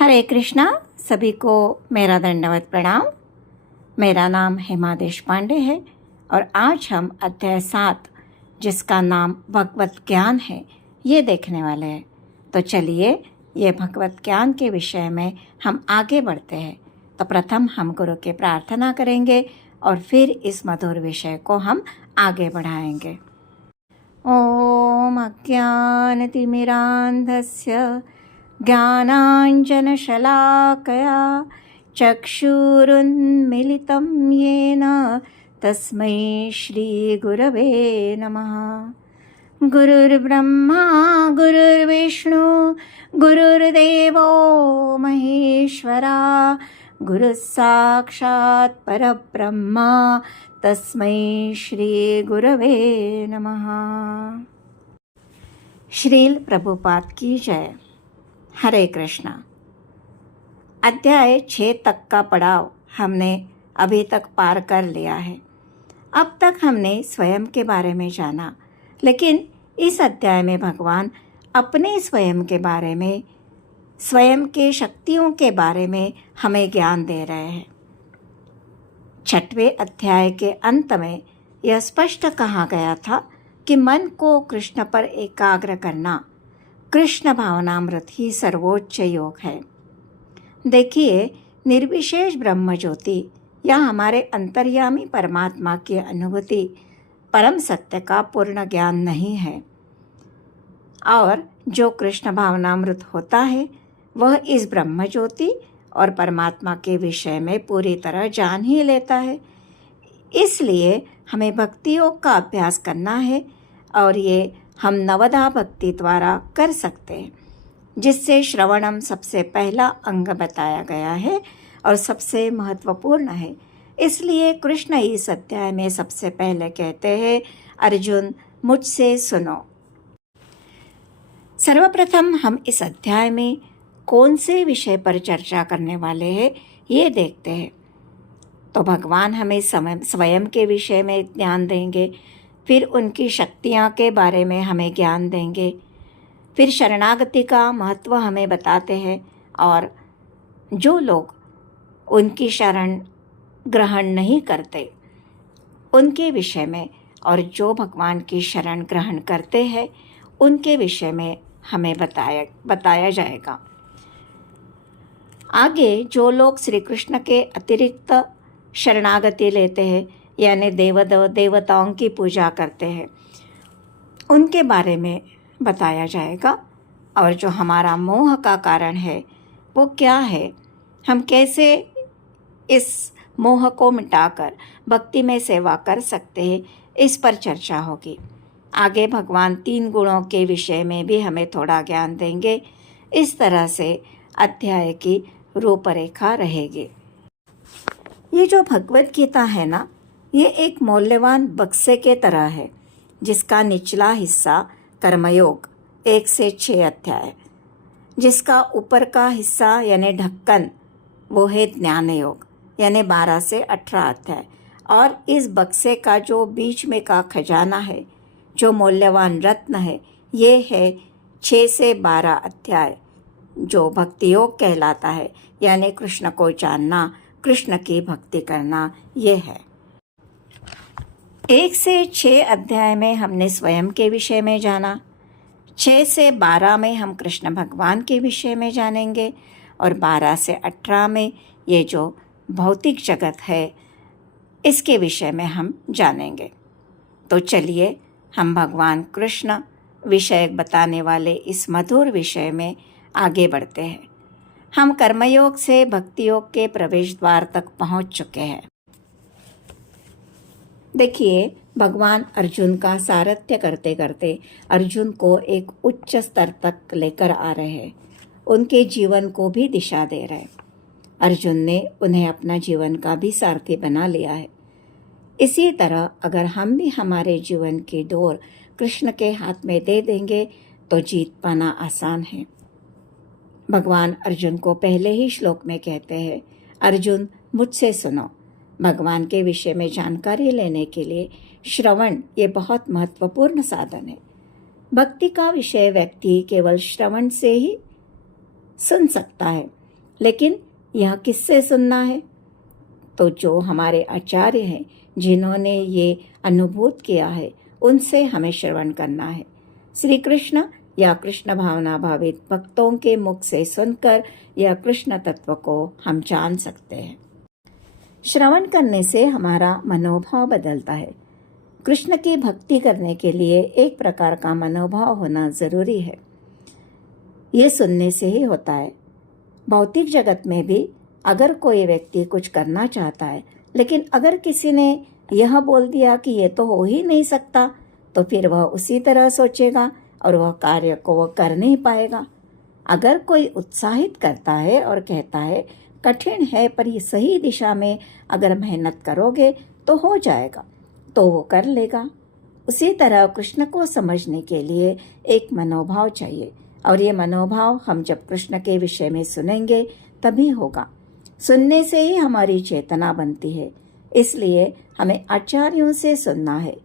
हरे कृष्णा। सभी को मेरा दंडवत प्रणाम। मेरा नाम हेमा देशपांडे है और आज हम अध्याय 7 जिसका नाम भगवत ज्ञान है ये देखने वाले हैं। तो चलिए ये भगवत ज्ञान के विषय में हम आगे बढ़ते हैं। तो प्रथम हम गुरु की प्रार्थना करेंगे और फिर इस मधुर विषय को हम आगे बढ़ाएंगे। ओम अज्ञानतिमिरान्धस्य ज्ञानाञ्जनशलाकया चक्षुरुन्मिलितं येन तस्मै श्रीगुरवे नमः। गुरुर्ब्रह्मा गुरुर्विष्णु गुरुर्देवो महेश्वरा गुरुः साक्षात् परब्रह्मा तस्मै श्रीगुरवे नमः। श्रील प्रभुपाद की जय। हरे कृष्णा। अध्याय 6 तक का पड़ाव हमने अभी तक पार कर लिया है। अब तक हमने स्वयं के बारे में जाना, लेकिन इस अध्याय में भगवान अपने स्वयं के बारे में, स्वयं के शक्तियों के बारे में हमें ज्ञान दे रहे हैं। 6वें अध्याय के अंत में यह स्पष्ट कहा गया था कि मन को कृष्ण पर एकाग्र करना कृष्ण भावनामृत ही सर्वोच्च योग है। देखिए, निर्विशेष ब्रह्म ज्योति या हमारे अंतर्यामी परमात्मा की अनुभूति परम सत्य का पूर्ण ज्ञान नहीं है, और जो कृष्ण भावनामृत होता है वह इस ब्रह्म ज्योति और परमात्मा के विषय में पूरी तरह जान ही लेता है। इसलिए हमें भक्ति योग का अभ्यास करना है और ये हम नवधा भक्ति द्वारा कर सकते हैं, जिससे श्रवणम सबसे पहला अंग बताया गया है और सबसे महत्वपूर्ण है। इसलिए कृष्ण इस अध्याय में सबसे पहले कहते हैं, अर्जुन मुझसे सुनो। सर्वप्रथम हम इस अध्याय में कौन से विषय पर चर्चा करने वाले हैं ये देखते हैं। तो भगवान हमें स्वयं के विषय में ज्ञान देंगे, फिर उनकी शक्तियाँ के बारे में हमें ज्ञान देंगे, फिर शरणागति का महत्व हमें बताते हैं, और जो लोग उनकी शरण ग्रहण नहीं करते उनके विषय में, और जो भगवान की शरण ग्रहण करते हैं उनके विषय में हमें बताया जाएगा। आगे जो लोग श्री कृष्ण के अतिरिक्त शरणागति लेते हैं, यानी देवताओं की पूजा करते हैं, उनके बारे में बताया जाएगा। और जो हमारा मोह का कारण है वो क्या है, हम कैसे इस मोह को मिटाकर भक्ति में सेवा कर सकते हैं, इस पर चर्चा होगी। आगे भगवान 3 गुणों के विषय में भी हमें थोड़ा ज्ञान देंगे। इस तरह से अध्याय की रूपरेखा रहेगी। ये जो भगवत गीता है ना, ये एक मूल्यवान बक्से के तरह है, जिसका निचला हिस्सा कर्मयोग 1 से 6 अध्याय, जिसका ऊपर का हिस्सा यानी ढक्कन वो है ज्ञान योग यानी 12 से 18 अध्याय, और इस बक्से का जो बीच में का खजाना है, जो मूल्यवान रत्न है, ये है 6 से 12 अध्याय, जो भक्ति योग कहलाता है, यानी कृष्ण को जानना, कृष्ण की भक्ति करना, ये है। 1 से 6 अध्याय में हमने स्वयं के विषय में जाना, 6 से 12 में हम कृष्ण भगवान के विषय में जानेंगे, और 12 से 18 में ये जो भौतिक जगत है इसके विषय में हम जानेंगे। तो चलिए हम भगवान कृष्ण विषय बताने वाले इस मधुर विषय में आगे बढ़ते हैं। हम कर्मयोग से भक्ति योग के प्रवेश द्वार तक पहुंच चुके हैं। देखिए, भगवान अर्जुन का सारथ्य करते करते अर्जुन को एक उच्च स्तर तक लेकर आ रहे हैं, उनके जीवन को भी दिशा दे रहे हैं। अर्जुन ने उन्हें अपना जीवन का भी सारथी बना लिया है। इसी तरह अगर हम भी हमारे जीवन की डोर कृष्ण के हाथ में दे देंगे तो जीत पाना आसान है। भगवान अर्जुन को पहले ही श्लोक में कहते हैं, अर्जुन मुझसे सुनो। भगवान के विषय में जानकारी लेने के लिए श्रवण ये बहुत महत्वपूर्ण साधन है। भक्ति का विषय व्यक्ति केवल श्रवण से ही सुन सकता है, लेकिन यह किससे सुनना है? तो जो हमारे आचार्य हैं, जिन्होंने ये अनुभूत किया है, उनसे हमें श्रवण करना है। श्री कृष्ण या कृष्ण भावना भावित भक्तों के मुख से सुनकर यह कृष्ण तत्व को हम जान सकते हैं। श्रवण करने से हमारा मनोभाव बदलता है। कृष्ण की भक्ति करने के लिए एक प्रकार का मनोभाव होना जरूरी है। ये सुनने से ही होता है। भौतिक जगत में भी अगर कोई व्यक्ति कुछ करना चाहता है, लेकिन अगर किसी ने यह बोल दिया कि ये तो हो ही नहीं सकता, तो फिर वह उसी तरह सोचेगा और वह कार्य को वह कर नहीं पाएगा। अगर कोई उत्साहित करता है और कहता है कठिन है पर ये सही दिशा में अगर मेहनत करोगे तो हो जाएगा, तो वो कर लेगा। उसी तरह कृष्ण को समझने के लिए एक मनोभाव चाहिए, और ये मनोभाव हम जब कृष्ण के विषय में सुनेंगे तभी होगा। सुनने से ही हमारी चेतना बनती है, इसलिए हमें आचार्यों से सुनना है।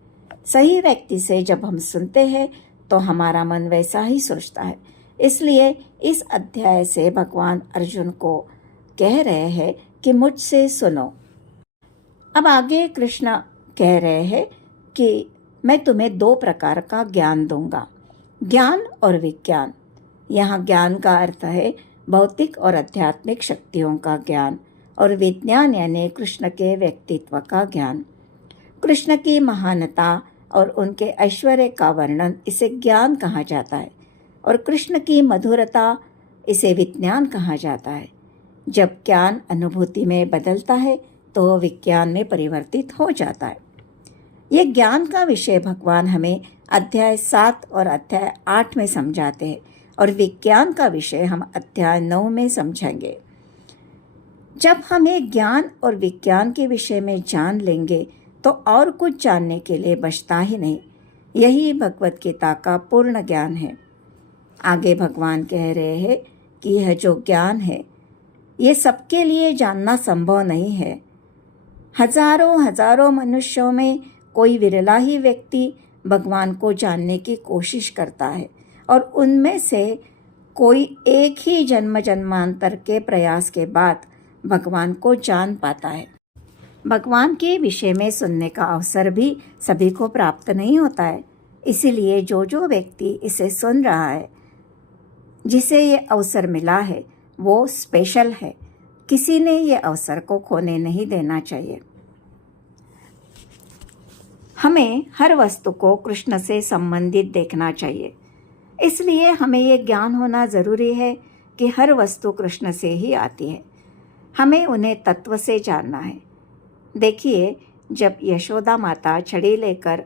सही व्यक्ति से जब हम सुनते हैं तो हमारा मन वैसा ही सोचता है। इसलिए इस अध्याय से भगवान अर्जुन को कह रहे हैं कि मुझसे सुनो। अब आगे कृष्ण कह रहे हैं कि मैं तुम्हें 2 प्रकार का ज्ञान दूंगा, ज्ञान और विज्ञान। यहाँ ज्ञान का अर्थ है भौतिक और आध्यात्मिक शक्तियों का ज्ञान, और विज्ञान यानी कृष्ण के व्यक्तित्व का ज्ञान। कृष्ण की महानता और उनके ऐश्वर्य का वर्णन इसे ज्ञान कहा जाता है, और कृष्ण की मधुरता इसे विज्ञान कहा जाता है। जब ज्ञान अनुभूति में बदलता है तो वह विज्ञान में परिवर्तित हो जाता है। ये ज्ञान का विषय भगवान हमें अध्याय 7 और अध्याय 8 में समझाते हैं, और विज्ञान का विषय हम अध्याय 9 में समझेंगे। जब हम एक ज्ञान और विज्ञान के विषय में जान लेंगे तो और कुछ जानने के लिए बचता ही नहीं। यही भगवत गीता का पूर्ण ज्ञान है। आगे भगवान कह रहे हैं कि यह जो ज्ञान है ये सबके लिए जानना संभव नहीं है। हजारों मनुष्यों में कोई विरला ही व्यक्ति भगवान को जानने की कोशिश करता है, और उनमें से कोई एक ही जन्म जन्मांतर के प्रयास के बाद भगवान को जान पाता है। भगवान के विषय में सुनने का अवसर भी सभी को प्राप्त नहीं होता है। इसीलिए जो व्यक्ति इसे सुन रहा है, जिसे ये अवसर मिला है, वो स्पेशल है। किसी ने ये अवसर को खोने नहीं देना चाहिए। हमें हर वस्तु को कृष्ण से संबंधित देखना चाहिए। इसलिए हमें ये ज्ञान होना ज़रूरी है कि हर वस्तु कृष्ण से ही आती है। हमें उन्हें तत्व से जानना है। देखिए, जब यशोदा माता छड़ी लेकर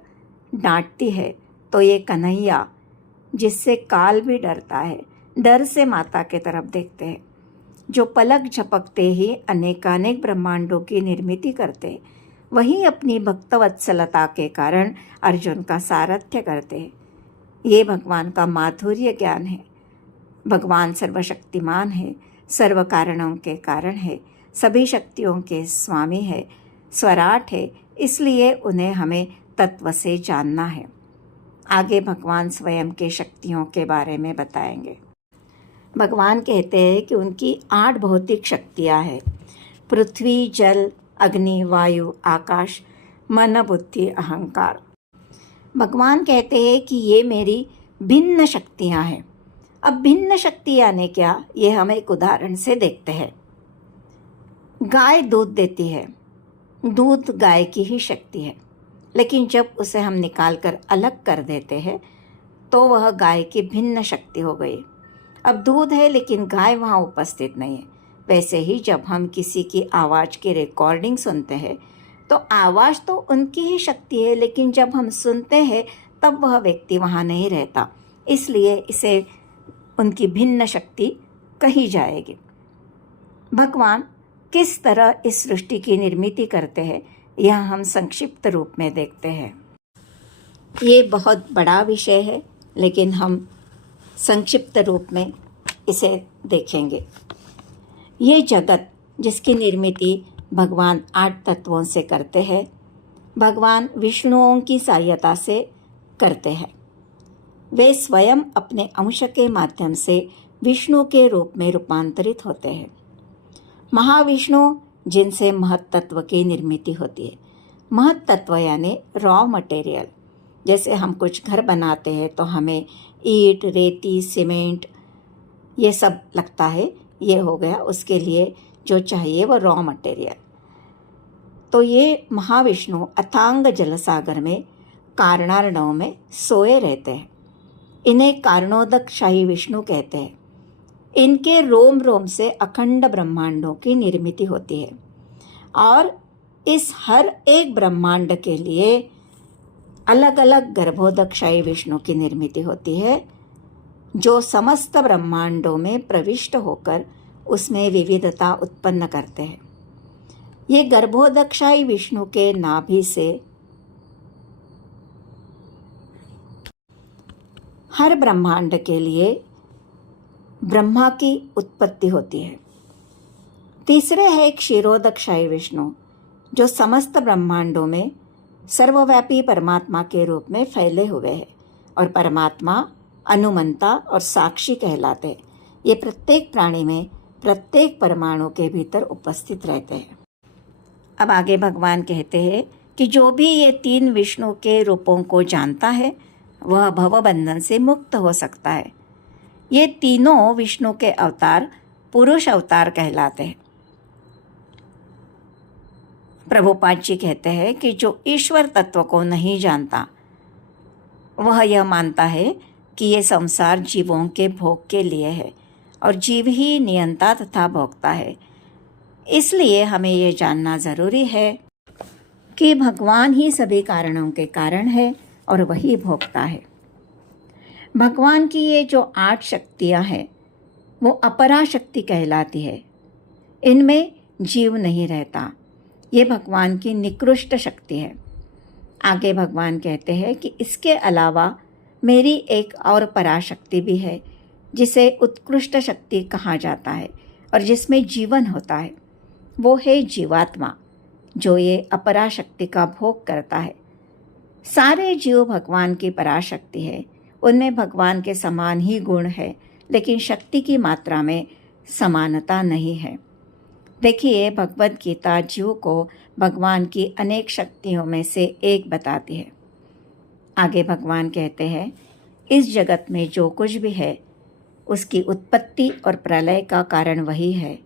डांटती है तो ये कन्हैया, जिससे काल भी डरता है, डर से माता के तरफ देखते हैं, जो पलक झपकते ही अनेकानेक ब्रह्मांडों की निर्मिति करते हैं, वही अपनी भक्तवत्सलता के कारण अर्जुन का सारथ्य करते हैं। ये भगवान का माधुर्य ज्ञान है। भगवान सर्वशक्तिमान है, सर्व कारणों के कारण है, सभी शक्तियों के स्वामी है, स्वराट है। इसलिए उन्हें हमें तत्व से जानना है। आगे भगवान स्वयं के शक्तियों के बारे में बताएंगे। भगवान कहते हैं कि उनकी 8 भौतिक शक्तियाँ हैं: पृथ्वी, जल, अग्नि, वायु, आकाश, मन, बुद्धि, अहंकार। भगवान कहते हैं कि ये मेरी भिन्न शक्तियाँ हैं। अब भिन्न शक्ति यानी क्या, ये हम एक उदाहरण से देखते हैं। गाय दूध देती है। दूध गाय की ही शक्ति है, लेकिन जब उसे हम निकाल कर अलग कर देते हैं तो वह गाय की भिन्न शक्ति हो गई। अब दूध है लेकिन गाय वहाँ उपस्थित नहीं है। वैसे ही जब हम किसी की आवाज़ की रिकॉर्डिंग सुनते हैं तो आवाज़ तो उनकी ही शक्ति है, लेकिन जब हम सुनते हैं तब वह व्यक्ति वहाँ नहीं रहता। इसलिए इसे उनकी भिन्न शक्ति कही जाएगी। भगवान किस तरह इस सृष्टि की निर्मिति करते हैं, यह हम संक्षिप्त रूप में देखते हैं। ये बहुत बड़ा विषय है, लेकिन हम संक्षिप्त रूप में इसे देखेंगे। ये जगत जिसकी निर्मिति भगवान 8 तत्वों से करते हैं, भगवान विष्णुओं की सहायता से करते हैं। वे स्वयं अपने अंश के माध्यम से विष्णु के रूप में रूपांतरित होते हैं। महाविष्णु जिनसे महत तत्व की निर्मित होती है। महत तत्व यानी रॉ मटेरियल। जैसे हम कुछ घर बनाते हैं तो हमें ईंट, रेती, सीमेंट ये सब लगता है, ये हो गया उसके लिए जो चाहिए वो रॉ मटेरियल। तो ये महाविष्णु अथांग जलसागर में कारणार्णव में सोए रहते हैं। इन्हें कारणोदक शाही विष्णु कहते हैं। इनके रोम रोम से अखंड ब्रह्मांडों की निर्मित होती है और इस हर एक ब्रह्मांड के लिए अलग अलग गर्भोदक शाही विष्णु की निर्मित होती है, जो समस्त ब्रह्मांडों में प्रविष्ट होकर उसमें विविधता उत्पन्न करते हैं। ये गर्भोदक शाही विष्णु के नाभि से हर ब्रह्मांड के लिए ब्रह्मा की उत्पत्ति होती है। तीसरे है क्षीरोदक शाही विष्णु, जो समस्त ब्रह्मांडों में सर्वव्यापी परमात्मा के रूप में फैले हुए हैं और परमात्मा अनुमंता और साक्षी कहलाते हैं। ये प्रत्येक प्राणी में प्रत्येक परमाणु के भीतर उपस्थित रहते हैं। अब आगे भगवान कहते हैं कि जो भी ये तीन विष्णु के रूपों को जानता है वह भवबंधन से मुक्त हो सकता है। ये तीनों विष्णु के अवतार पुरुष अवतार कहलाते हैं। प्रभुपाद जी कहते हैं कि जो ईश्वर तत्व को नहीं जानता वह यह मानता है कि ये संसार जीवों के भोग के लिए है और जीव ही नियंता तथा भोगता है। इसलिए हमें ये जानना ज़रूरी है कि भगवान ही सभी कारणों के कारण है और वही भोगता है। भगवान की ये जो 8 शक्तियाँ हैं वो अपरा शक्ति कहलाती है। इनमें जीव नहीं रहता। ये भगवान की निकृष्ट शक्ति है। आगे भगवान कहते हैं कि इसके अलावा मेरी एक और पराशक्ति भी है जिसे उत्कृष्ट शक्ति कहा जाता है और जिसमें जीवन होता है। वो है जीवात्मा, जो ये अपराशक्ति का भोग करता है। सारे जीव भगवान की पराशक्ति है। उनमें भगवान के समान ही गुण है, लेकिन शक्ति की मात्रा में समानता नहीं है। देखिए, भगवद गीता जीव को भगवान की अनेक शक्तियों में से एक बताती है। आगे भगवान कहते हैं, इस जगत में जो कुछ भी है उसकी उत्पत्ति और प्रलय का कारण वही है।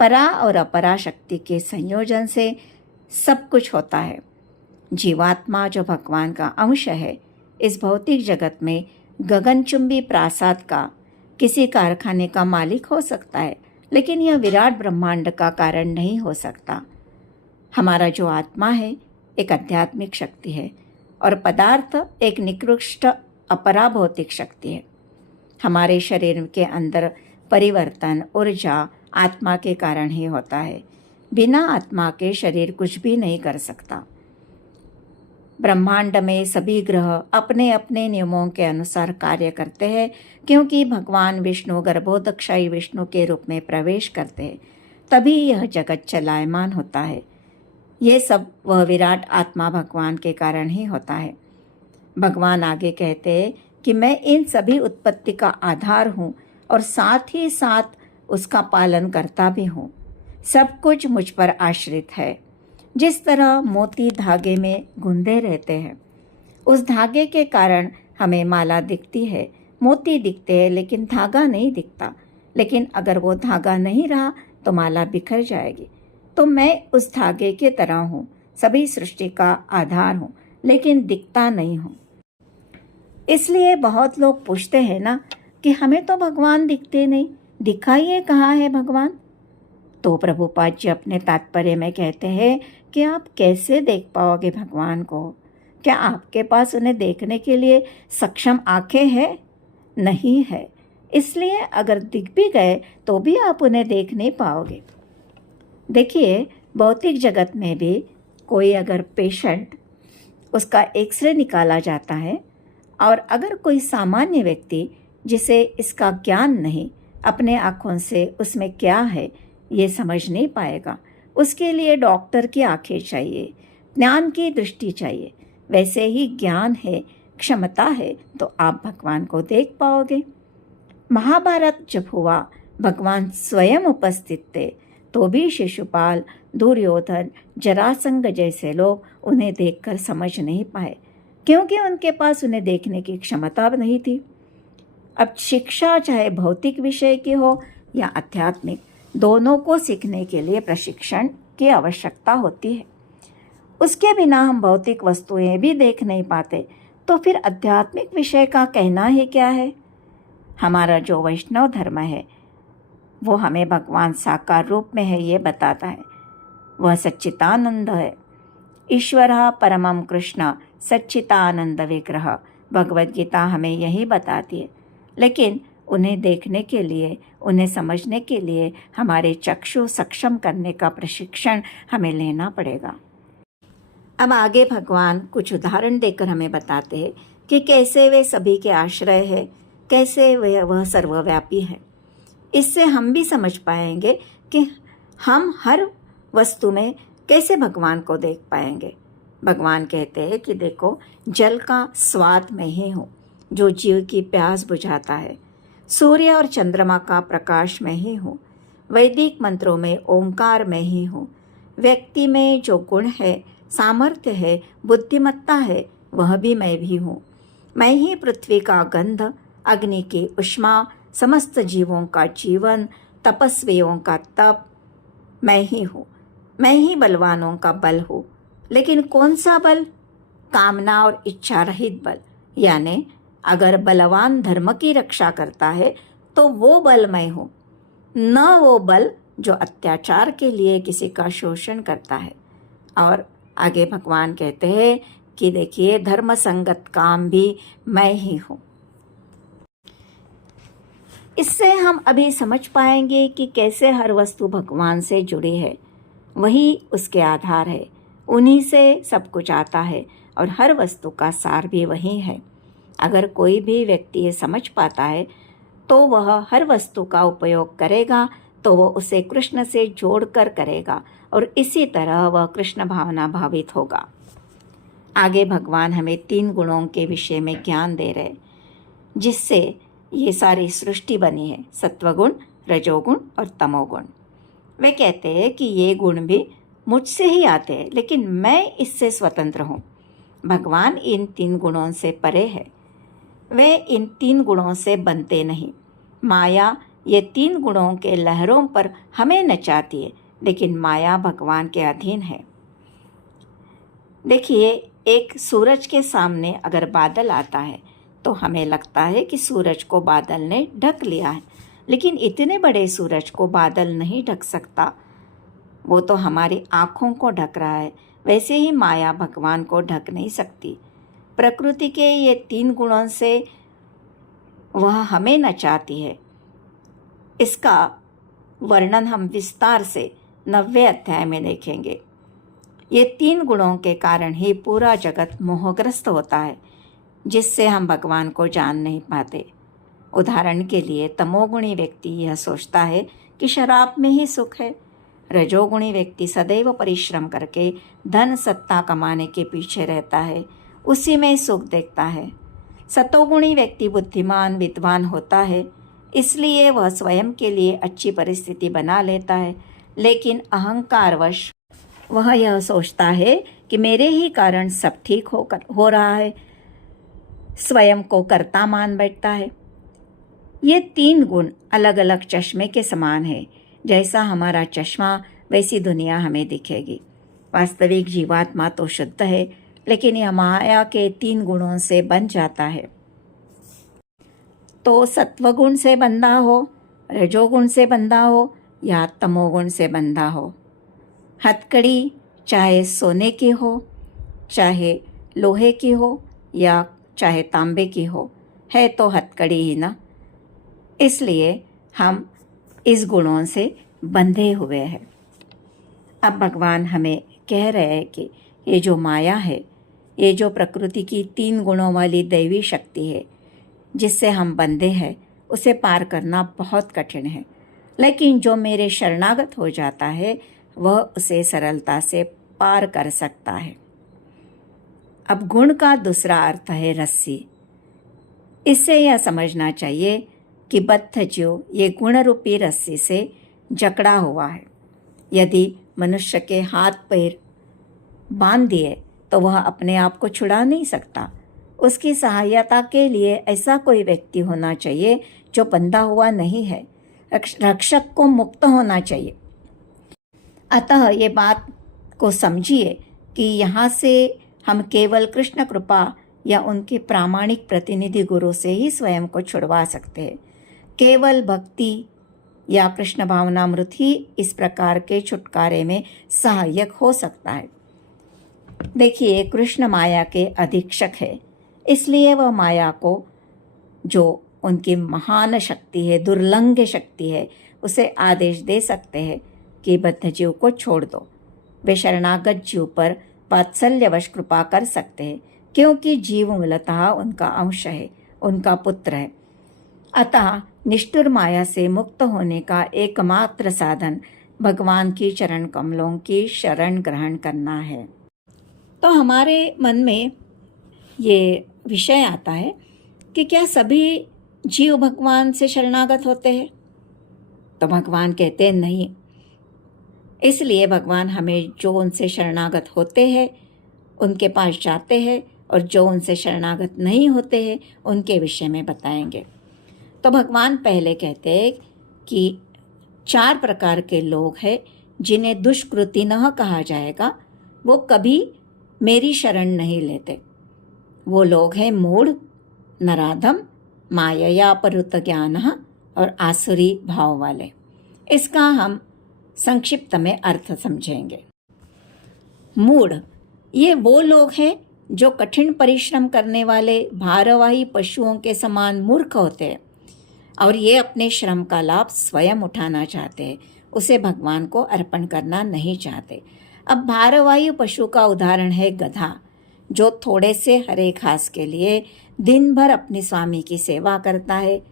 परा और अपरा शक्ति के संयोजन से सब कुछ होता है। जीवात्मा जो भगवान का अंश है, इस भौतिक जगत में गगनचुंबी प्रासाद का, किसी कारखाने का मालिक हो सकता है, लेकिन यह विराट ब्रह्मांड का कारण नहीं हो सकता। हमारा जो आत्मा है एक आध्यात्मिक शक्ति है और पदार्थ एक निकृष्ट अपरा भौतिक शक्ति है। हमारे शरीर के अंदर परिवर्तन, ऊर्जा आत्मा के कारण ही होता है। बिना आत्मा के शरीर कुछ भी नहीं कर सकता। ब्रह्मांड में सभी ग्रह अपने अपने नियमों के अनुसार कार्य करते हैं, क्योंकि भगवान विष्णु गर्भोदक्षाई विष्णु के रूप में प्रवेश करते हैं, तभी यह जगत चलायमान होता है। ये सब वह विराट आत्मा भगवान के कारण ही होता है। भगवान आगे कहते हैं कि मैं इन सभी उत्पत्ति का आधार हूँ और साथ ही साथ उसका पालन करता भी हूँ। सब कुछ मुझ पर आश्रित है। जिस तरह मोती धागे में गुंदे रहते हैं, उस धागे के कारण हमें माला दिखती है, मोती दिखते हैं, लेकिन धागा नहीं दिखता। लेकिन अगर वो धागा नहीं रहा तो माला बिखर जाएगी। तो मैं उस धागे के तरह हूँ, सभी सृष्टि का आधार हूँ, लेकिन दिखता नहीं हूँ। इसलिए बहुत लोग पूछते हैं ना कि हमें तो भगवान दिखते नहीं, दिखाइए कहाँ है भगवान। तो प्रभुपाद जी अपने तात्पर्य में कहते हैं कि आप कैसे देख पाओगे भगवान को? क्या आपके पास उन्हें देखने के लिए सक्षम आंखें हैं? नहीं है। इसलिए अगर दिख भी गए तो भी आप उन्हें देख नहीं पाओगे। देखिए, भौतिक जगत में भी कोई अगर पेशेंट, उसका एक्सरे निकाला जाता है और अगर कोई सामान्य व्यक्ति जिसे इसका ज्ञान नहीं, अपने आँखों से उसमें क्या है ये समझ नहीं पाएगा। उसके लिए डॉक्टर की आंखें चाहिए, ज्ञान की दृष्टि चाहिए। वैसे ही ज्ञान है, क्षमता है, तो आप भगवान को देख पाओगे। महाभारत जब हुआ, भगवान स्वयं उपस्थित थे, तो भी शिशुपाल, दुर्योधन, जरासंध जैसे लोग उन्हें देखकर समझ नहीं पाए, क्योंकि उनके पास उन्हें देखने की क्षमता नहीं थी। अब शिक्षा चाहे भौतिक विषय की हो या आध्यात्मिक, दोनों को सीखने के लिए प्रशिक्षण की आवश्यकता होती है। उसके बिना हम भौतिक वस्तुएं भी देख नहीं पाते, तो फिर आध्यात्मिक विषय का कहना ही क्या है। हमारा जो वैष्णव धर्म है वो हमें भगवान साकार रूप में है ये बताता है। वह सच्चिदानंद है। ईश्वरः परमं कृष्ण सच्चिदानंद विग्रह, भगवद गीता हमें यही बताती है। लेकिन उन्हें देखने के लिए, उन्हें समझने के लिए हमारे चक्षु सक्षम करने का प्रशिक्षण हमें लेना पड़ेगा। अब आगे भगवान कुछ उदाहरण देकर हमें बताते हैं कि कैसे वे सभी के आश्रय है, कैसे वह सर्वव्यापी है। इससे हम भी समझ पाएंगे कि हम हर वस्तु में कैसे भगवान को देख पाएंगे। भगवान कहते हैं कि देखो, जल का स्वाद मैं ही हूँ जो जीव की प्यास बुझाता है। सूर्य और चंद्रमा का प्रकाश मैं ही हूँ। वैदिक मंत्रों में ओंकार मैं ही हूँ। व्यक्ति में जो गुण है, सामर्थ्य है, बुद्धिमत्ता है, वह भी मैं भी हूँ। मैं ही पृथ्वी का गंध, अग्नि की उष्मा, समस्त जीवों का जीवन, तपस्वियों का तप मैं ही हूँ। मैं ही बलवानों का बल हूँ। लेकिन कौन सा बल? कामना और इच्छा रहित बल। यानी अगर बलवान धर्म की रक्षा करता है तो वो बल मैं हूँ, न वो बल जो अत्याचार के लिए किसी का शोषण करता है। और आगे भगवान कहते हैं कि देखिए, धर्म संगत काम भी मैं ही हूँ। इससे हम अभी समझ पाएंगे कि कैसे हर वस्तु भगवान से जुड़ी है। वही उसके आधार है, उन्हीं से सब कुछ आता है और हर वस्तु का सार भी वही है। अगर कोई भी व्यक्ति ये समझ पाता है तो वह हर वस्तु का उपयोग करेगा, तो वह उसे कृष्ण से जोड़कर करेगा और इसी तरह वह कृष्ण भावना भावित होगा। आगे भगवान हमें 3 गुणों के विषय में ज्ञान दे रहे, जिससे ये सारी सृष्टि बनी है, सत्वगुण, रजोगुण और तमोगुण। वे कहते हैं कि ये गुण भी मुझसे ही आते हैं, लेकिन मैं इससे स्वतंत्र हूँ। भगवान इन 3 गुणों से परे है। वे इन 3 गुणों से बनते नहीं। माया ये 3 गुणों के लहरों पर हमें नचाती है, लेकिन माया भगवान के अधीन है। देखिए, एक सूरज के सामने अगर बादल आता है तो हमें लगता है कि सूरज को बादल ने ढक लिया है, लेकिन इतने बड़े सूरज को बादल नहीं ढक सकता। वो तो हमारी आँखों को ढक रहा है। वैसे ही माया भगवान को ढक नहीं सकती। प्रकृति के ये 3 गुणों से वह हमें नचाती है। इसका वर्णन हम विस्तार से 90वें अध्याय में देखेंगे। ये 3 गुणों के कारण ही पूरा जगत मोहग्रस्त होता है, जिससे हम भगवान को जान नहीं पाते। उदाहरण के लिए, तमोगुणी व्यक्ति यह सोचता है कि शराब में ही सुख है। रजोगुणी व्यक्ति सदैव परिश्रम करके धन सत्ता कमाने के पीछे रहता है, उसी में सुख देखता है। सतोगुणी व्यक्ति बुद्धिमान विद्वान होता है, इसलिए वह स्वयं के लिए अच्छी परिस्थिति बना लेता है, लेकिन अहंकारवश वह यह सोचता है कि मेरे ही कारण सब ठीक हो रहा है, स्वयं को कर्ता मान बैठता है। ये 3 गुण अलग अलग चश्मे के समान है। जैसा हमारा चश्मा वैसी दुनिया हमें दिखेगी। वास्तविक जीवात्मा तो शुद्ध है, लेकिन यह माया के 3 गुणों से बन जाता है। तो सत्वगुण से बंधा हो, रजोगुण से बंधा हो या तमोगुण से बंधा हो। हथकड़ी चाहे सोने की हो, चाहे लोहे की हो या चाहे तांबे की हो, है तो हथकड़ी ही ना। इसलिए हम इस गुणों से बंधे हुए हैं। अब भगवान हमें कह रहे हैं कि ये जो माया है, ये जो प्रकृति की 3 गुणों वाली दैवी शक्ति है, जिससे हम बंधे हैं, उसे पार करना बहुत कठिन है। लेकिन जो मेरे शरणागत हो जाता है वह उसे सरलता से पार कर सकता है। अब गुण का दूसरा अर्थ है रस्सी। इससे यह समझना चाहिए कि बद्ध जीव ये गुण रूपी रस्सी से जकड़ा हुआ है। यदि मनुष्य के हाथ पैर बांध दिए तो वह अपने आप को छुड़ा नहीं सकता। उसकी सहायता के लिए ऐसा कोई व्यक्ति होना चाहिए जो बंधा हुआ नहीं है। रक्षक को मुक्त होना चाहिए। अतः ये बात को समझिए कि यहाँ से हम केवल कृष्ण कृपा या उनके प्रामाणिक प्रतिनिधि गुरु से ही स्वयं को छुड़वा सकते हैं। केवल भक्ति या कृष्ण भावनामृत ही इस प्रकार के छुटकारे में सहायक हो सकता है। देखिए, कृष्ण माया के अधीक्षक है, इसलिए वह माया को, जो उनकी महान शक्ति है, दुर्लंघ शक्ति है, उसे आदेश दे सकते हैं कि बद्ध जीव को छोड़ दो। वे शरणागत जीव पर वात्सल्यवश कृपा कर सकते हैं, क्योंकि जीव मूलतः उनका अंश है, उनका पुत्र है। अतः निष्ठुर माया से मुक्त होने का एकमात्र साधन भगवान की चरण कमलों की शरण ग्रहण करना है। तो हमारे मन में ये विषय आता है कि क्या सभी जीव भगवान से शरणागत होते हैं? तो भगवान कहते हैं नहीं। इसलिए भगवान हमें जो उनसे शरणागत होते हैं उनके पास जाते हैं, और जो उनसे शरणागत नहीं होते हैं उनके विषय में बताएंगे। तो भगवान पहले कहते हैं कि 4 प्रकार के लोग हैं जिन्हें दुष्कृति न कहा जाएगा, वो कभी मेरी शरण नहीं लेते। वो लोग हैं मूढ़, नराधम, मायया परुत ज्ञान और आसुरी भाव वाले। इसका हम संक्षिप्त में अर्थ समझेंगे। मूढ़, ये वो लोग हैं जो कठिन परिश्रम करने वाले भारवाही पशुओं के समान मूर्ख होते हैं और ये अपने श्रम का लाभ स्वयं उठाना चाहते हैं, उसे भगवान को अर्पण करना नहीं चाहते। अब भारवाही पशु का उदाहरण है गधा, जो थोड़े से हरे घास के लिए दिन भर अपने स्वामी की सेवा करता है,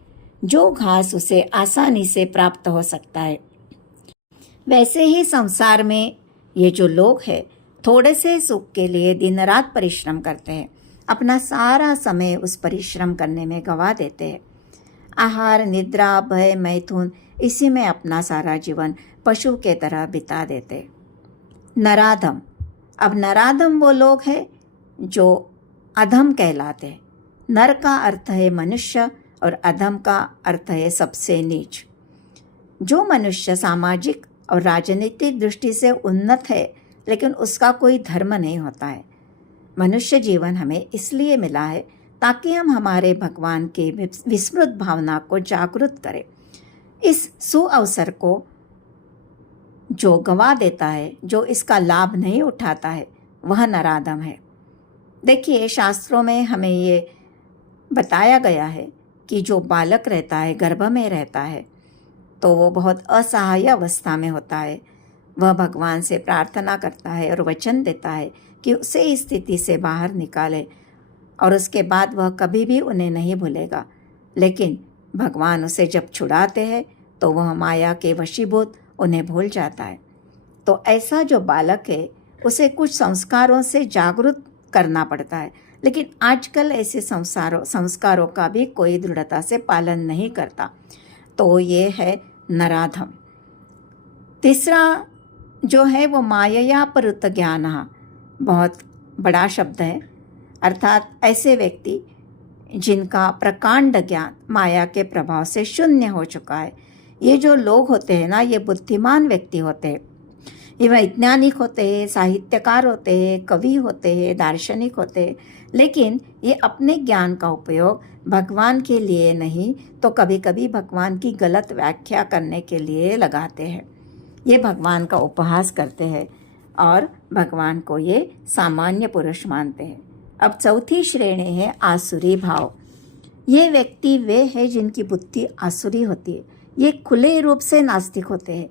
जो घास उसे आसानी से प्राप्त हो सकता है। वैसे ही संसार में ये जो लोग हैं थोड़े से सुख के लिए दिन रात परिश्रम करते हैं, अपना सारा समय उस परिश्रम करने में गंवा देते हैं। आहार, निद्रा, भय, मैथुन, इसी में अपना सारा जीवन पशु के तरह बिता देते। नराधम, अब नराधम वो लोग हैं जो अधम कहलाते हैं। नर का अर्थ है मनुष्य और अधम का अर्थ है सबसे नीच। जो मनुष्य सामाजिक और राजनीतिक दृष्टि से उन्नत है लेकिन उसका कोई धर्म नहीं होता है। मनुष्य जीवन हमें इसलिए मिला है ताकि हम हमारे भगवान के विस्मृत भावना को जागृत करें। इस सुअवसर को जो गंवा देता है, जो इसका लाभ नहीं उठाता है, वह नराधम है। देखिए, शास्त्रों में हमें ये बताया गया है कि जो बालक रहता है, गर्भ में रहता है, तो वो बहुत असहाय अवस्था में होता है। वह भगवान से प्रार्थना करता है और वचन देता है कि उसे इस स्थिति से बाहर निकाले, और उसके बाद वह कभी भी उन्हें नहीं भूलेगा। लेकिन भगवान उसे जब छुड़ाते हैं तो वह माया के वशीभूत उन्हें भूल जाता है। तो ऐसा जो बालक है उसे कुछ संस्कारों से जागरूक करना पड़ता है, लेकिन आजकल ऐसे संस्कारों का भी कोई दृढ़ता से पालन नहीं करता। तो ये है नराधम। तीसरा जो है वो मायया परुत ज्ञान, बहुत बड़ा शब्द है, अर्थात ऐसे व्यक्ति जिनका प्रकांड ज्ञान माया के प्रभाव से शून्य हो चुका है। ये जो लोग होते हैं ना, ये बुद्धिमान व्यक्ति होते हैं, ये वैज्ञानिक होते हैं, साहित्यकार होते हैं, कवि होते हैं, दार्शनिक होते हैं, लेकिन ये अपने ज्ञान का उपयोग भगवान के लिए नहीं तो कभी कभी भगवान की गलत व्याख्या करने के लिए लगाते हैं। ये भगवान का उपहास करते हैं और भगवान को ये सामान्य पुरुष मानते हैं। अब चौथी श्रेणी है आसुरी भाव। ये व्यक्ति वे हैं जिनकी बुद्धि आसुरी होती है। ये खुले रूप से नास्तिक होते हैं।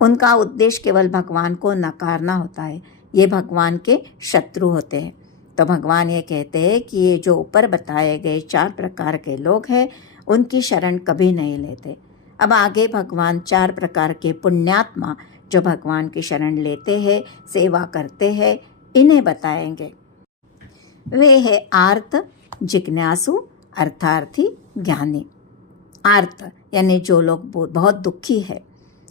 उनका उद्देश्य केवल भगवान को नकारना होता है। ये भगवान के शत्रु होते हैं। तो भगवान ये कहते हैं कि ये जो ऊपर बताए गए 4 प्रकार के लोग हैं उनकी शरण कभी नहीं लेते। अब आगे भगवान 4 प्रकार के पुण्यात्मा जो भगवान की शरण लेते हैं, सेवा करते हैं, इन्हें बताएंगे। वे है आर्त, जिज्ञासु, अर्थार्थी, ज्ञानी। आर्त यानी जो लोग बहुत दुखी है,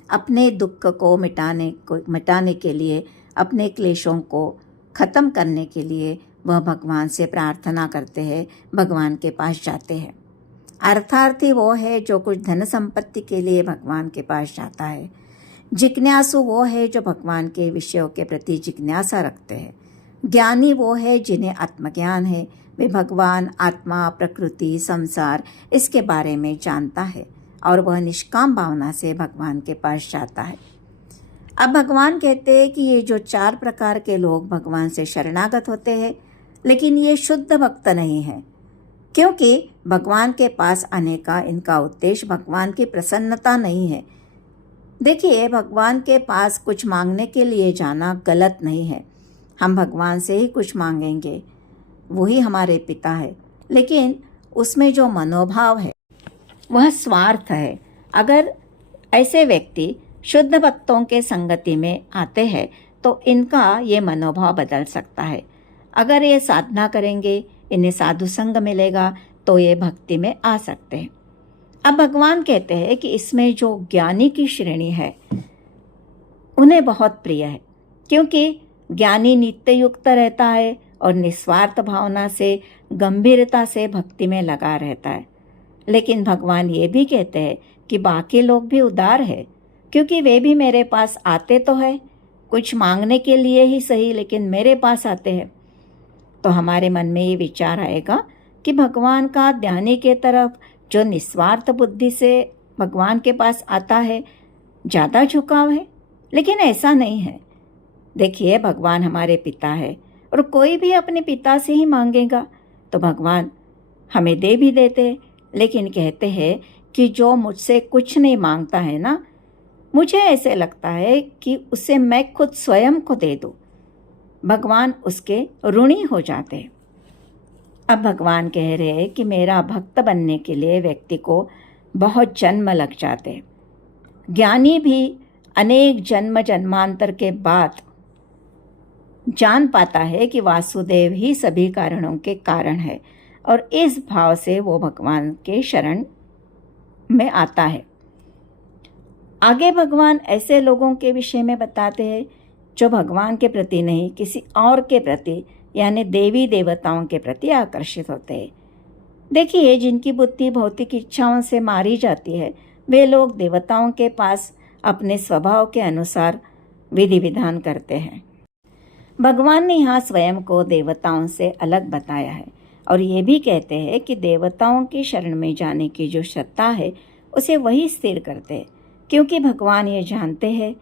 अपने दुख को मिटाने के लिए, अपने क्लेशों को ख़त्म करने के लिए वह भगवान से प्रार्थना करते हैं, भगवान के पास जाते हैं। अर्थार्थी वो है जो कुछ धन संपत्ति के लिए भगवान के पास जाता है। जिज्ञासु वो है जो भगवान के विषयों के प्रति जिज्ञासा रखते हैं। ज्ञानी वो है जिन्हें आत्मज्ञान है, वे भगवान, आत्मा, प्रकृति, संसार इसके बारे में जानता है और वह निष्काम भावना से भगवान के पास जाता है। अब भगवान कहते हैं कि ये जो 4 प्रकार के लोग भगवान से शरणागत होते हैं, लेकिन ये शुद्ध भक्त नहीं है, क्योंकि भगवान के पास आने का इनका उद्देश्य भगवान की प्रसन्नता नहीं है। देखिए, भगवान के पास कुछ मांगने के लिए जाना गलत नहीं है। हम भगवान से ही कुछ मांगेंगे, वही हमारे पिता है, लेकिन उसमें जो मनोभाव है वह स्वार्थ है। अगर ऐसे व्यक्ति शुद्ध भक्तों के संगति में आते हैं तो इनका ये मनोभाव बदल सकता है। अगर ये साधना करेंगे, इन्हें साधु संग मिलेगा तो ये भक्ति में आ सकते हैं। अब भगवान कहते हैं कि इसमें जो ज्ञानी की श्रेणी है उन्हें बहुत प्रिय है, क्योंकि ज्ञानी नित्य युक्त रहता है और निस्वार्थ भावना से, गंभीरता से भक्ति में लगा रहता है। लेकिन भगवान ये भी कहते हैं कि बाकी लोग भी उदार है, क्योंकि वे भी मेरे पास आते तो है, कुछ मांगने के लिए ही सही, लेकिन मेरे पास आते हैं। तो हमारे मन में ये विचार आएगा कि भगवान का ध्यानी के तरफ जो निस्वार्थ बुद्धि से भगवान के पास आता है ज़्यादा झुकाव है, लेकिन ऐसा नहीं है। देखिए, भगवान हमारे पिता है और कोई भी अपने पिता से ही मांगेगा तो भगवान हमें दे भी देते, लेकिन कहते हैं कि जो मुझसे कुछ नहीं मांगता है ना, मुझे ऐसे लगता है कि उसे मैं खुद स्वयं को दे दूं, भगवान उसके ऋणी हो जाते हैं। अब भगवान कह रहे हैं कि मेरा भक्त बनने के लिए व्यक्ति को बहुत जन्म लग जाते हैं। ज्ञानी भी अनेक जन्म जन्मांतर के बाद जान पाता है कि वासुदेव ही सभी कारणों के कारण है, और इस भाव से वो भगवान के शरण में आता है। आगे भगवान ऐसे लोगों के विषय में बताते हैं जो भगवान के प्रति नहीं, किसी और के प्रति यानी देवी देवताओं के प्रति आकर्षित होते हैं। देखिए, जिनकी बुद्धि भौतिक इच्छाओं से मारी जाती है, वे लोग देवताओं के पास अपने स्वभाव के अनुसार विधि विधान करते हैं। भगवान ने यहाँ स्वयं को देवताओं से अलग बताया है और ये भी कहते हैं कि देवताओं की शरण में जाने की जो श्रद्धा है उसे वही स्थिर करते हैं, क्योंकि भगवान ये जानते हैं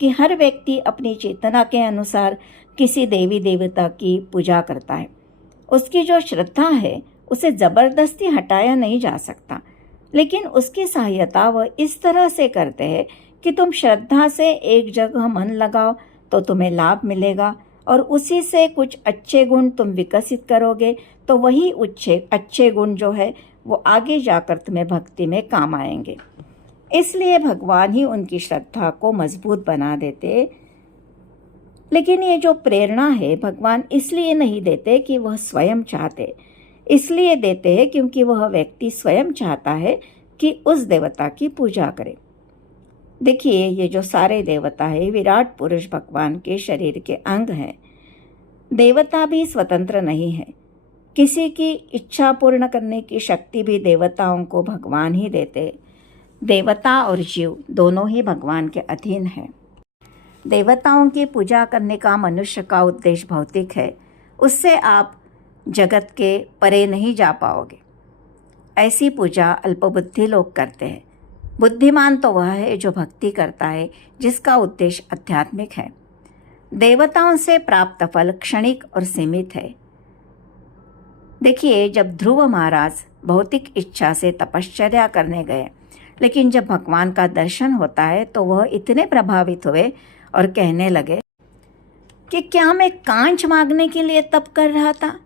कि हर व्यक्ति अपनी चेतना के अनुसार किसी देवी देवता की पूजा करता है। उसकी जो श्रद्धा है उसे ज़बरदस्ती हटाया नहीं जा सकता, लेकिन उसकी सहायता वह इस तरह से करते हैं कि तुम श्रद्धा से एक जगह मन लगाओ तो तुम्हें लाभ मिलेगा, और उसी से कुछ अच्छे गुण तुम विकसित करोगे तो वही अच्छे गुण जो है वो आगे जाकर तुम्हें भक्ति में काम आएंगे। इसलिए भगवान ही उनकी श्रद्धा को मजबूत बना देते। लेकिन ये जो प्रेरणा है भगवान इसलिए नहीं देते कि वह स्वयं चाहते, इसलिए देते हैं क्योंकि वह व्यक्ति स्वयं चाहता है कि उस देवता की पूजा करे। देखिए, ये जो सारे देवता है विराट पुरुष भगवान के शरीर के अंग हैं। देवता भी स्वतंत्र नहीं है, किसी की इच्छा पूर्ण करने की शक्ति भी देवताओं को भगवान ही देते। देवता और जीव दोनों ही भगवान के अधीन हैं। देवताओं की पूजा करने का मनुष्य का उद्देश्य भौतिक है, उससे आप जगत के परे नहीं जा पाओगे। ऐसी पूजा अल्पबुद्धि लोग करते हैं। बुद्धिमान तो वह है जो भक्ति करता है, जिसका उद्देश्य आध्यात्मिक है। देवताओं से प्राप्त फल क्षणिक और सीमित है। देखिए, जब ध्रुव महाराज भौतिक इच्छा से तपश्चर्या करने गए, लेकिन जब भगवान का दर्शन होता है तो वह इतने प्रभावित हुए और कहने लगे कि क्या मैं कांच मांगने के लिए तप कर रहा था,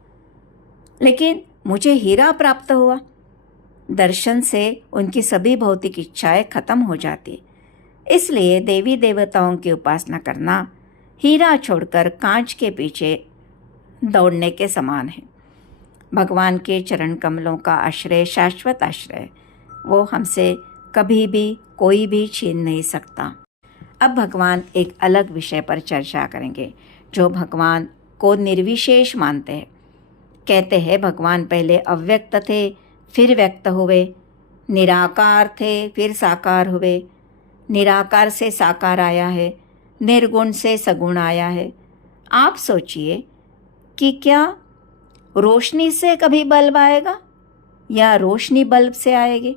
लेकिन मुझे हीरा प्राप्त हुआ। दर्शन से उनकी सभी भौतिक इच्छाएं खत्म हो जाती। इसलिए देवी देवताओं की उपासना करना हीरा छोड़कर कांच के पीछे दौड़ने के समान है। भगवान के चरण कमलों का आश्रय शाश्वत आश्रय, वो हमसे कभी भी कोई भी छीन नहीं सकता। अब भगवान एक अलग विषय पर चर्चा करेंगे जो भगवान को निर्विशेष मानते हैं। कहते हैं भगवान पहले अव्यक्त थे, फिर व्यक्त हुए, निराकार थे, फिर साकार हुए, निराकार से साकार आया है, निर्गुण से सगुण आया है। आप सोचिए कि क्या रोशनी से कभी बल्ब आएगा या रोशनी बल्ब से आएगी?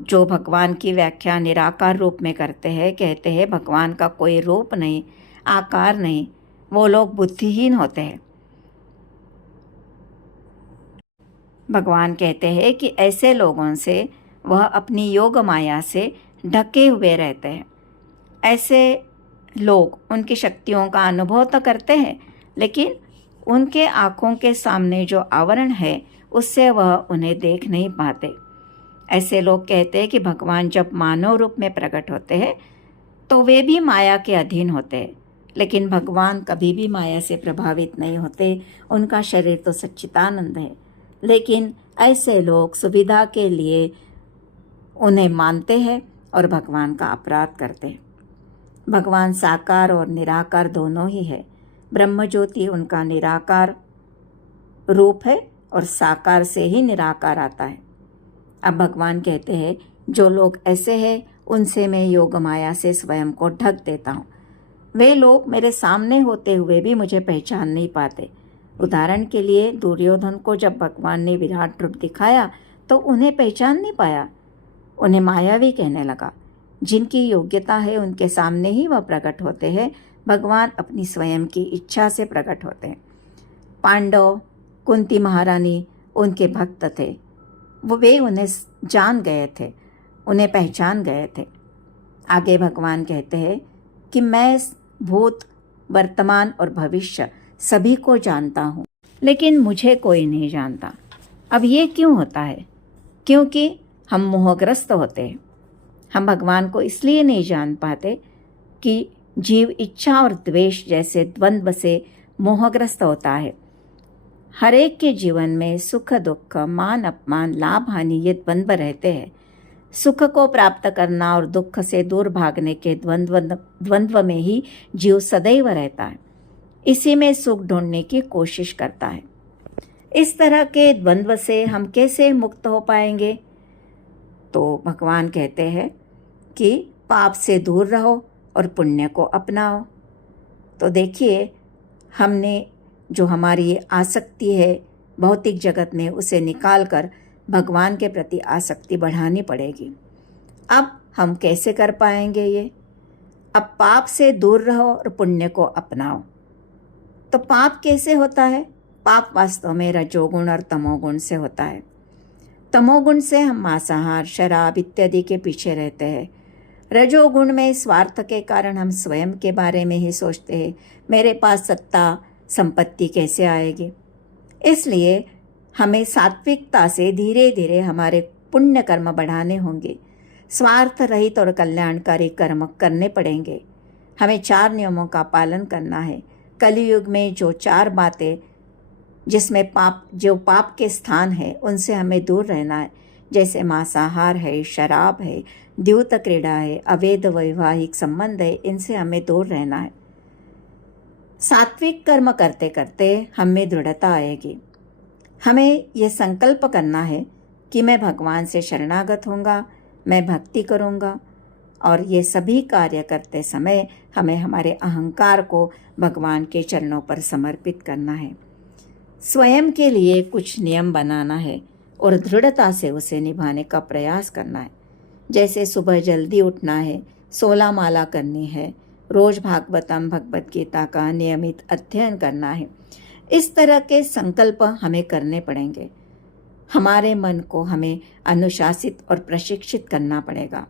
जो भगवान की व्याख्या निराकार रूप में करते हैं, कहते हैं भगवान का कोई रूप नहीं, आकार नहीं, वो लोग बुद्धिहीन होते हैं। भगवान कहते हैं कि ऐसे लोगों से वह अपनी योग माया से ढके हुए रहते हैं। ऐसे लोग उनकी शक्तियों का अनुभव तो करते हैं, लेकिन उनके आँखों के सामने जो आवरण है उससे वह उन्हें देख नहीं पाते। ऐसे लोग कहते हैं कि भगवान जब मानव रूप में प्रकट होते हैं तो वे भी माया के अधीन होते हैं, लेकिन भगवान कभी भी माया से प्रभावित नहीं होते। उनका शरीर तो सच्चिदानंद है, लेकिन ऐसे लोग सुविधा के लिए उन्हें मानते हैं और भगवान का अपराध करते हैं। भगवान साकार और निराकार दोनों ही है। ब्रह्म ज्योति उनका निराकार रूप है और साकार से ही निराकार आता है। अब भगवान कहते हैं जो लोग ऐसे हैं उनसे मैं योग माया से स्वयं को ढक देता हूँ। वे लोग मेरे सामने होते हुए भी मुझे पहचान नहीं पाते। उदाहरण के लिए दुर्योधन को जब भगवान ने विराट रूप दिखाया तो उन्हें पहचान नहीं पाया, उन्हें मायावी कहने लगा। जिनकी योग्यता है उनके सामने ही वह प्रकट होते हैं। भगवान अपनी स्वयं की इच्छा से प्रकट होते हैं। पांडव, कुंती महारानी उनके भक्त थे, वे उन्हें जान गए थे, उन्हें पहचान गए थे। आगे भगवान कहते हैं कि मैं भूत, वर्तमान और भविष्य सभी को जानता हूँ, लेकिन मुझे कोई नहीं जानता। अब ये क्यों होता है? क्योंकि हम मोहग्रस्त होते हैं। हम भगवान को इसलिए नहीं जान पाते कि जीव इच्छा और द्वेष जैसे द्वंद्व से मोहग्रस्त होता है। हर एक के जीवन में सुख दुख, मान अपमान, लाभ हानि ये द्वंद्व रहते हैं। सुख को प्राप्त करना और दुख से दूर भागने के द्वंद्व में ही जीव सदैव रहता है। इसी में सुख ढूंढने की कोशिश करता है। इस तरह के द्वंद्व से हम कैसे मुक्त हो पाएंगे? तो भगवान कहते हैं कि पाप से दूर रहो और पुण्य को अपनाओ। तो देखिए, हमने जो हमारी आसक्ति है भौतिक जगत में, उसे निकालकर भगवान के प्रति आसक्ति बढ़ानी पड़ेगी। अब हम कैसे कर पाएंगे ये? अब पाप से दूर रहो और पुण्य को अपनाओ। तो पाप कैसे होता है? पाप वास्तव में रजोगुण और तमोगुण से होता है। तमोगुण से हम मांसाहार, शराब इत्यादि के पीछे रहते हैं। रजोगुण में स्वार्थ के कारण हम स्वयं के बारे में ही सोचते हैं, मेरे पास सत्ता संपत्ति कैसे आएगी। इसलिए हमें सात्विकता से धीरे धीरे हमारे पुण्य कर्म बढ़ाने होंगे। स्वार्थ रहित और कल्याणकारी कर्म करने पड़ेंगे। हमें 4 नियमों का पालन करना है। कलियुग में जो 4 बातें जिसमें पाप के स्थान है उनसे हमें दूर रहना है। जैसे मांसाहार है, शराब है, द्यूत क्रीड़ा है, अवैध वैवाहिक संबंध है, इनसे हमें दूर रहना है। सात्विक कर्म करते करते हम में दृढ़ता आएगी। हमें यह संकल्प करना है कि मैं भगवान से शरणागत होऊंगा, मैं भक्ति करूंगा, और ये सभी कार्य करते समय हमें हमारे अहंकार को भगवान के चरणों पर समर्पित करना है। स्वयं के लिए कुछ नियम बनाना है और दृढ़ता से उसे निभाने का प्रयास करना है। जैसे सुबह जल्दी उठना है, 16 माला करनी है, रोज भागवतम भगवत गीता का नियमित अध्ययन करना है। इस तरह के संकल्प हमें करने पड़ेंगे। हमारे मन को हमें अनुशासित और प्रशिक्षित करना पड़ेगा।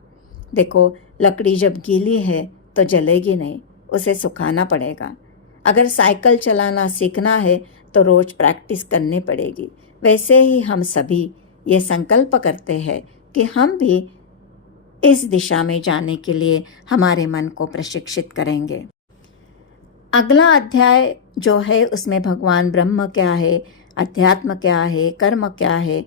देखो, लकड़ी जब गीली है तो जलेगी नहीं, उसे सुखाना पड़ेगा। अगर साइकिल चलाना सीखना है तो रोज प्रैक्टिस करनी पड़ेगी। वैसे ही हम सभी ये संकल्प करते हैं कि हम भी इस दिशा में जाने के लिए हमारे मन को प्रशिक्षित करेंगे। अगला अध्याय जो है उसमें भगवान ब्रह्म क्या है, अध्यात्म क्या है, कर्म क्या है,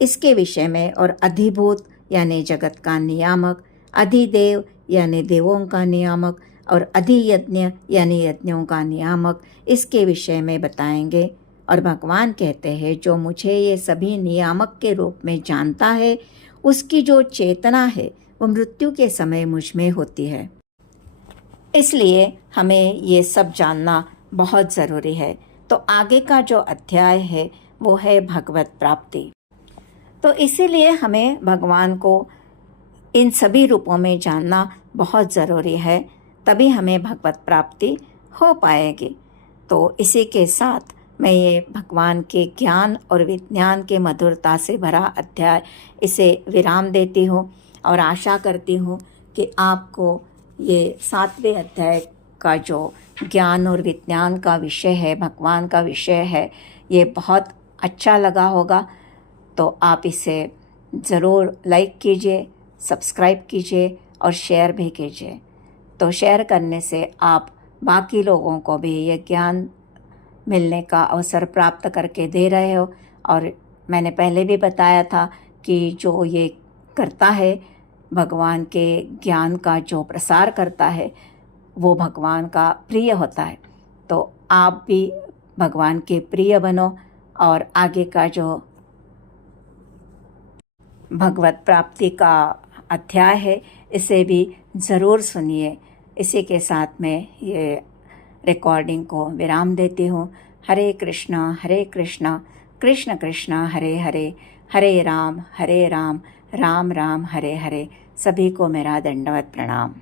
इसके विषय में और अधिभूत यानी जगत का नियामक अधिदेव यानी देवों का नियामक और अधियज्ञ यानी यज्ञों का नियामक, इसके विषय में बताएंगे। और भगवान कहते हैं जो मुझे ये सभी नियामक के रूप में जानता है उसकी जो चेतना है वो मृत्यु के समय मुझ में होती है। इसलिए हमें ये सब जानना बहुत ज़रूरी है। तो आगे का जो अध्याय है वो है भगवत प्राप्ति। तो इसीलिए हमें भगवान को इन सभी रूपों में जानना बहुत ज़रूरी है, तभी हमें भगवत प्राप्ति हो पाएगी। तो इसी के साथ मैं ये भगवान के ज्ञान और विज्ञान के मधुरता से भरा अध्याय इसे विराम देती हूँ और आशा करती हूँ कि आपको ये 7वें अध्याय का जो ज्ञान और विज्ञान का विषय है, भगवान का विषय है, ये बहुत अच्छा लगा होगा। तो आप इसे ज़रूर लाइक कीजिए, सब्सक्राइब कीजिए और शेयर भी कीजिए। तो शेयर करने से आप बाकी लोगों को भी ये ज्ञान मिलने का अवसर प्राप्त करके दे रहे हो। और मैंने पहले भी बताया था कि जो ये करता है, भगवान के ज्ञान का जो प्रसार करता है, वो भगवान का प्रिय होता है। तो आप भी भगवान के प्रिय बनो और आगे का जो भगवत प्राप्ति का अध्याय है इसे भी ज़रूर सुनिए। इसी के साथ मैं ये रिकॉर्डिंग को विराम देती हूँ। हरे कृष्णा कृष्ण कृष्ण हरे हरे, हरे राम राम राम हरे हरे। सभी को मेरा दंडवत प्रणाम।